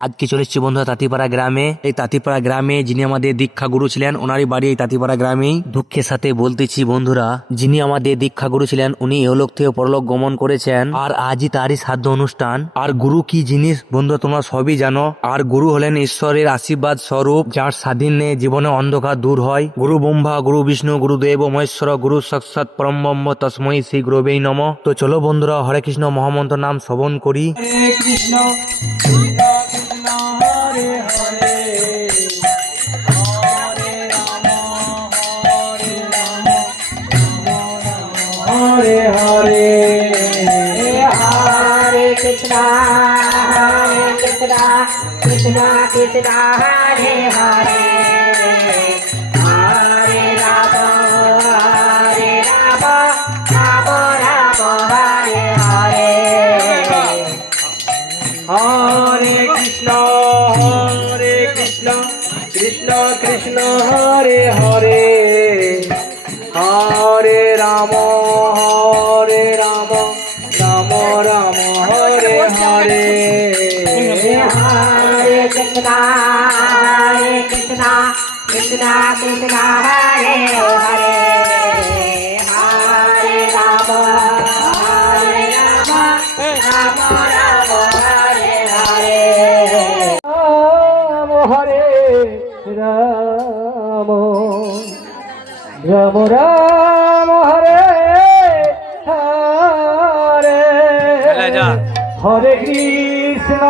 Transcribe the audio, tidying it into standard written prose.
আজকে চলে এসেছি বন্ধুরা তাঁতিপাড়া গ্রামে। এই তাঁতিপাড়া গ্রামে যিনি আমাদের দীক্ষা গুরু ছিলেন, ওনারই বাড়ি এই তাঁতিপাড়া গ্রামেই। দুঃখের সাথে বলতেছি বন্ধুরা, যিনি আমাদের দীক্ষা গুরু ছিলেন উনি ইহলোক থেকে পরলোক গমন করেছেন, আর আজই তারই শ্রাদ্ধ অনুষ্ঠান। আর গুরু কি জিনিস বন্ধুরা তোমরা সবই জানো। আর গুরু হলেন ঈশ্বরের আশীর্বাদ স্বরূপ, যার স্বাধীন নেই জীবনে অন্ধকার দূর হয়। গুরু ব্রহ্মা, গুরু বিষ্ণু, গুরুদেব মহেশ্বর, গুরু সাক্ষাৎ পরম ব্রহ্ম, তস্মৈ শ্রী গুরুবেই নমঃ। তো চলো বন্ধুরা হরে কৃষ্ণ মহামন্ত্র নাম শ্রবণ করি। হরে কৃষ্ণ কৃষ্ণ কৃষ্ণ হরে হরে হরে রাম হরে রাম হরে হরে হরে কৃষ্ণ কৃষ্ণ কৃষ্ণ হরে হরে হরে রাম রাম রাম হরে হরে হরে কৃষ্ণ কৃষ্ণ কৃষ্ণ হরে হরে হরে রাম রাম রাম হরে হরে হরে কৃষ্ণ কৃষ্ণ কৃষ্ণ কৃষ্ণ হরে হরে হরে রাম রাম রাম হরে হরে হরে রাম রাম রাম হরে হরে হরে কৃষ্ণ।